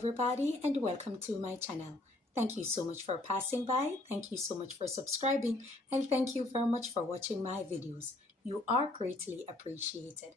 everybody, and welcome to my channel. Thank you so much for passing by. Thank you so much for subscribing. And thank you very much for watching my videos. You are greatly appreciated.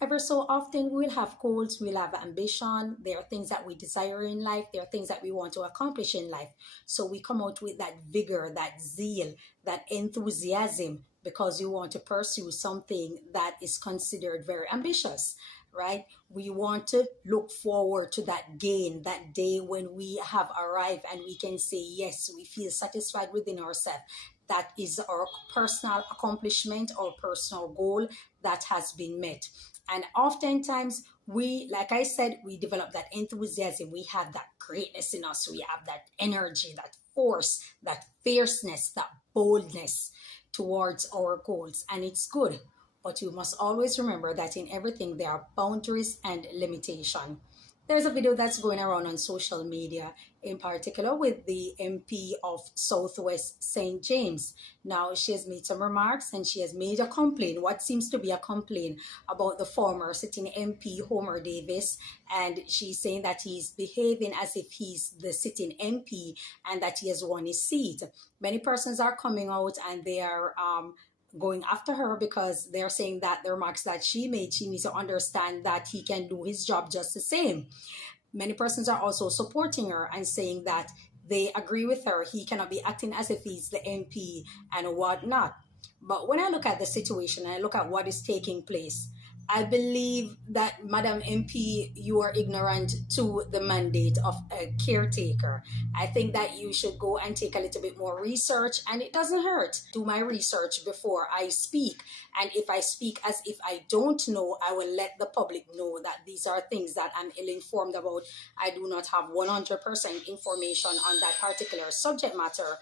Ever so often, we'll have goals, we'll have ambition. There are things that we desire in life. There are things that we want to accomplish in life. So we come out with that vigor, that zeal, that enthusiasm because you want to pursue something that is considered very ambitious, right? We want to look forward to that gain, that day when we have arrived and we can say, yes, we feel satisfied within ourselves. That is our personal accomplishment or personal goal that has been met. And oftentimes we, like I said, we develop that enthusiasm. We have that greatness in us. We have that energy, that force, that fierceness, that boldness towards our goals. And it's good. But you must always remember that in everything there are boundaries and limitation. There's a video that's going around on social media, in particular with the MP of Southwest St. James. Now, she has made some remarks and she has made a complaint, what seems to be a complaint about the former sitting MP, Homer Davis. And she's saying that he's behaving as if he's the sitting MP and that he has won his seat. Many persons are coming out and they are going after her because they're saying that the remarks that she made, she needs to understand that he can do his job just the same. Many persons are also supporting her and saying that they agree with her. He cannot be acting as if he's the MP and whatnot. But when I look at the situation and I look at what is taking place, I believe that, Madam MP, you are ignorant to the mandate of a caretaker. I think that you should go and take a little bit more research, and it doesn't hurt. Do my research before I speak. And if I speak as if I don't know, I will let the public know that these are things that I'm ill-informed about. I do not have 100% information on that particular subject matter.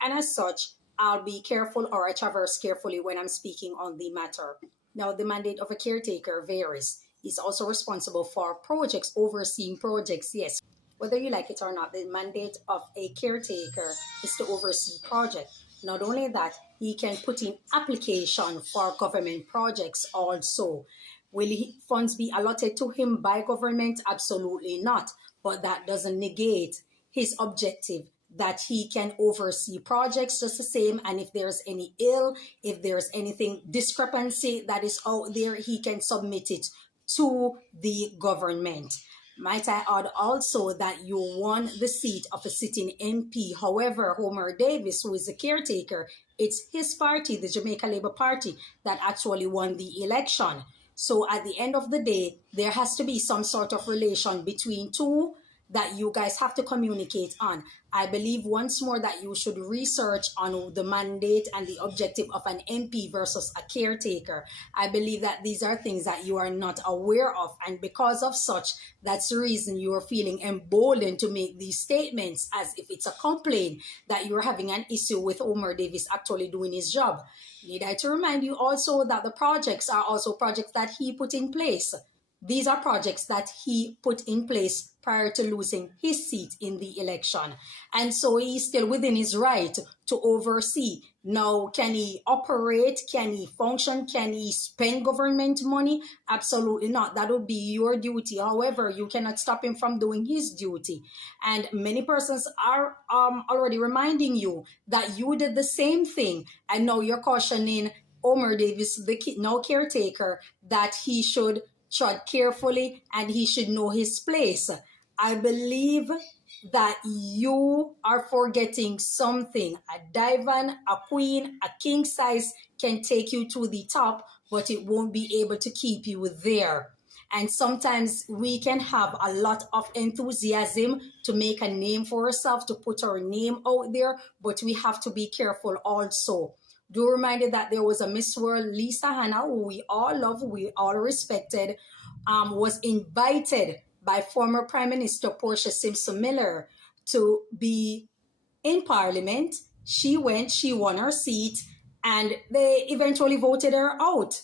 And as such, I'll be careful, or I traverse carefully when I'm speaking on the matter. Now, the mandate of a caretaker varies. He's also responsible for projects, overseeing projects, yes. Whether you like it or not, the mandate of a caretaker is to oversee projects. Not only that, he can put in application for government projects also. Will funds be allotted to him by government? Absolutely not. But that doesn't negate his objective that he can oversee projects just the same, and if there's any if there's anything discrepancy that is out there, he can submit it to the government. Might I add also that you won the seat of a sitting MP. However, Homer Davis, who is the caretaker, it's his party, the Jamaica Labour Party, that actually won the election. So at the end of the day, there has to be some sort of relation between two that you guys have to communicate on. I believe once more that you should research on the mandate and the objective of an MP versus a caretaker. I believe that these are things that you are not aware of, and because of such, that's the reason you are feeling emboldened to make these statements as if it's a complaint that you're having an issue with Homer Davis actually doing his job. Need I to remind you also that the projects are also projects that he put in place. These are projects that he put in place prior to losing his seat in the election. And so he's still within his right to oversee. Now, can he operate? Can he function? Can he spend government money? Absolutely not. That would be your duty. However, you cannot stop him from doing his duty. And many persons are already reminding you that you did the same thing. And now you're cautioning Homer Davis, the now caretaker, that he should tread carefully and he should know his place. I believe that you are forgetting something. A divan, a queen, a king size can take you to the top, but it won't be able to keep you there. And sometimes we can have a lot of enthusiasm to make a name for ourselves, to put our name out there, but we have to be careful also. Do reminded that there was a Miss World, Lisa Hanna, who we all love, we all respected, was invited by former Prime Minister Portia Simpson Miller to be in Parliament. She went, she won her seat, and they eventually voted her out.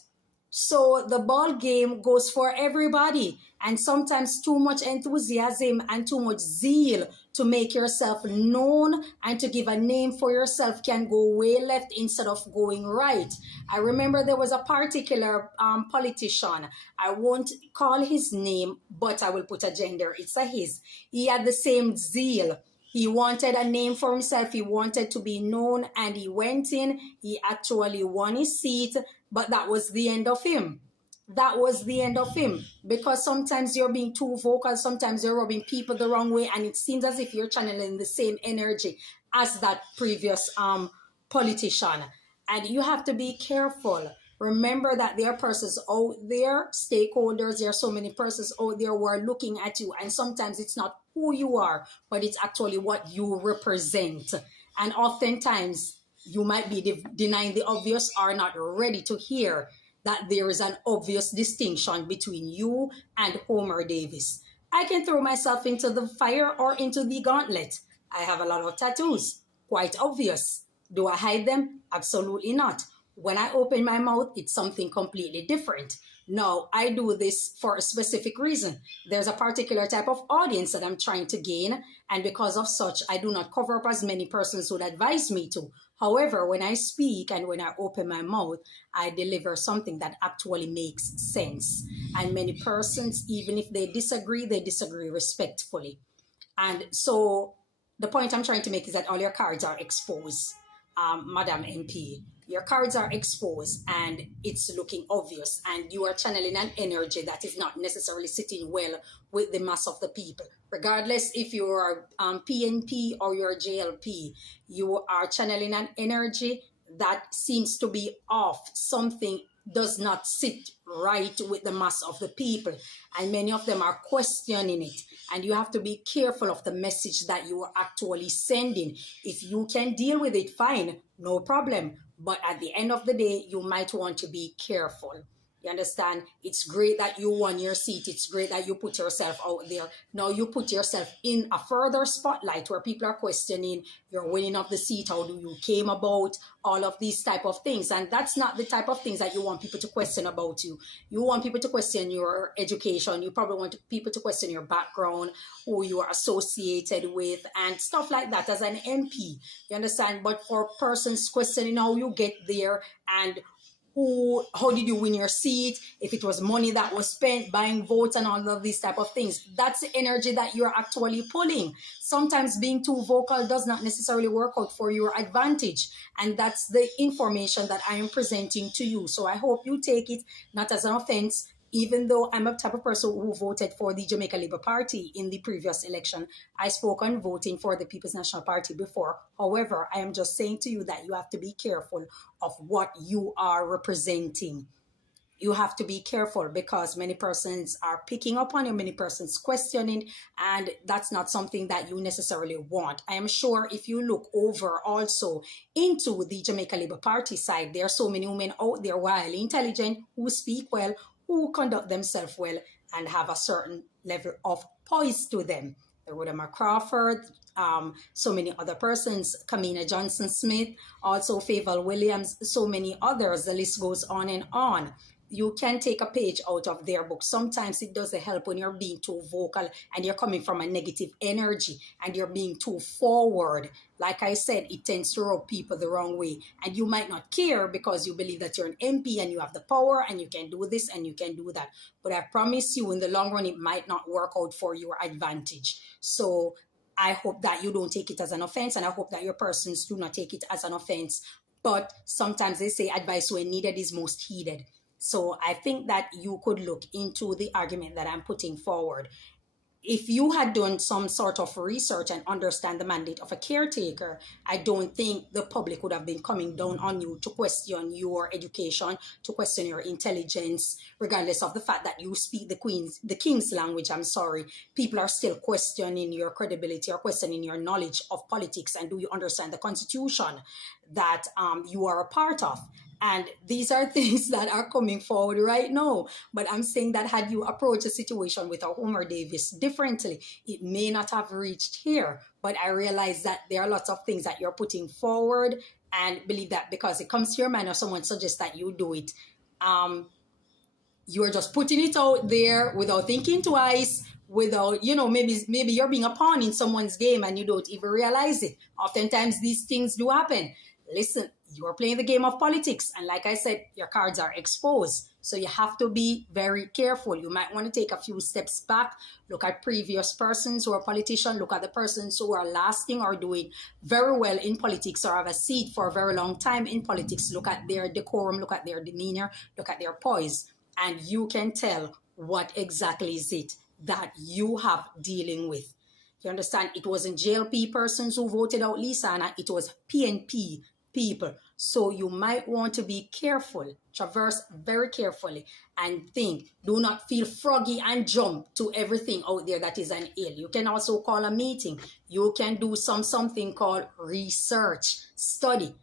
So the ball game goes for everybody. And sometimes too much enthusiasm and too much zeal to make yourself known and to give a name for yourself can go way left instead of going right. I remember there was a particular politician. I won't call his name, but I will put a gender. It's a his. He had the same zeal. He wanted a name for himself. He wanted to be known, and he went in. He actually won his seat, but that was the end of him. That was the end of him, because sometimes you're being too vocal, sometimes you're rubbing people the wrong way, and it seems as if you're channeling the same energy as that previous politician. And you have to be careful. Remember that there are persons out there, stakeholders, there are so many persons out there who are looking at you, and sometimes it's not who you are, but it's actually what you represent. And oftentimes you might be denying the obvious or not ready to hear that there is an obvious distinction between you and Homer Davis. I can throw myself into the fire or into the gauntlet. I have a lot of tattoos, quite obvious. Do I hide them? Absolutely not. When I open my mouth, it's something completely different. No, I do this for a specific reason. There's a particular type of audience that I'm trying to gain, and because of such, I do not cover up as many persons would advise me to. However, when I speak and when I open my mouth, I deliver something that actually makes sense. And many persons, even if they disagree respectfully. And so the point I'm trying to make is that all your cards are exposed, Madam MP. Your cards are exposed and it's looking obvious, and you are channeling an energy that is not necessarily sitting well with the mass of the people. Regardless if you are PNP or you're JLP, you are channeling an energy that seems to be off. Something does not sit right with the mass of the people, and many of them are questioning it. And you have to be careful of the message that you are actually sending. If you can deal with it, fine, no problem. But at the end of the day, you might want to be careful. You understand? It's great that you won your seat. It's great that you put yourself out there. Now you put yourself in a further spotlight where people are questioning your winning of the seat. How do you came about? All of these type of things. And that's not the type of things that you want people to question about you. You want people to question your education. You probably want people to question your background, who you are associated with, and stuff like that as an MP. You understand? But for persons questioning how you get there and how did you win your seat, if it was money that was spent buying votes and all of these type of things, that's the energy that you're actually pulling. Sometimes being too vocal does not necessarily work out for your advantage, and that's the information that I am presenting to you. So I hope you take it not as an offense, even though I'm a type of person who voted for the Jamaica Labour Party in the previous election. I spoke on voting for the People's National Party before. However, I am just saying to you that you have to be careful of what you are representing. You have to be careful because many persons are picking up on you, many persons questioning, and that's not something that you necessarily want. I am sure if you look over also into the Jamaica Labour Party side, there are so many women out there who are highly intelligent, who speak well, who conduct themselves well, and have a certain level of poise to them. The Rhoda McCrawford, so many other persons, Kamina Johnson Smith, also Favour Williams, so many others. The list goes on and on. You can take a page out of their book. Sometimes it doesn't help when you're being too vocal and you're coming from a negative energy and you're being too forward. Like I said, it tends to rub people the wrong way. And you might not care because you believe that you're an MP and you have the power and you can do this and you can do that. But I promise you, in the long run, it might not work out for your advantage. So I hope that you don't take it as an offense, and I hope that your persons do not take it as an offense. But sometimes they say advice when needed is most heeded. So I think that you could look into the argument that I'm putting forward. If you had done some sort of research and understand the mandate of a caretaker, I don't think the public would have been coming down on you to question your education, to question your intelligence, regardless of the fact that you speak the king's language. I'm sorry. People are still questioning your credibility or questioning your knowledge of politics, and do you understand the constitution that you are a part of? And these are things that are coming forward right now. But I'm saying that had you approached a situation with a Homer Davis differently, it may not have reached here. But I realize that there are lots of things that you're putting forward, and believe that because it comes to your mind or someone suggests that you do it, You're just putting it out there without thinking twice, without, maybe you're being a pawn in someone's game and you don't even realize it. Oftentimes these things do happen. Listen, you're playing the game of politics, and like I said, your cards are exposed, so you have to be very careful. You might want to take a few steps back, look at previous persons who are politicians, look at the persons who are lasting or doing very well in politics or have a seat for a very long time in politics. Look at their decorum, look at their demeanor, look at their poise, and you can tell what exactly is it that you have dealing with. You understand? It wasn't JLP persons who voted out Lisa Anna, it was PNP people. So you might want to be careful, traverse very carefully, and think. Do not feel froggy and jump to everything out there that is an ill. You can also call a meeting. You can do something called research, study.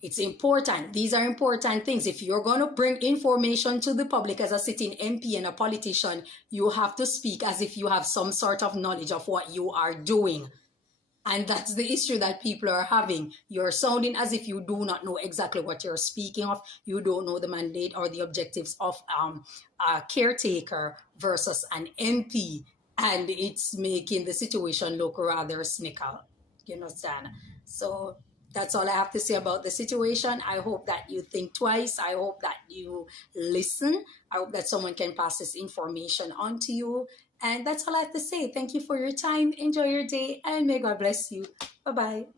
It's important. These are important things. If you're going to bring information to the public as a sitting MP and a politician, you have to speak as if you have some sort of knowledge of what you are doing. And that's the issue that people are having. You're sounding as if you do not know exactly what you're speaking of. You don't know the mandate or the objectives of a caretaker versus an MP. And it's making the situation look rather cynical. You understand? So that's all I have to say about the situation. I hope that you think twice. I hope that you listen. I hope that someone can pass this information on to you. And that's all I have to say. Thank you for your time. Enjoy your day, and may God bless you. Bye-bye.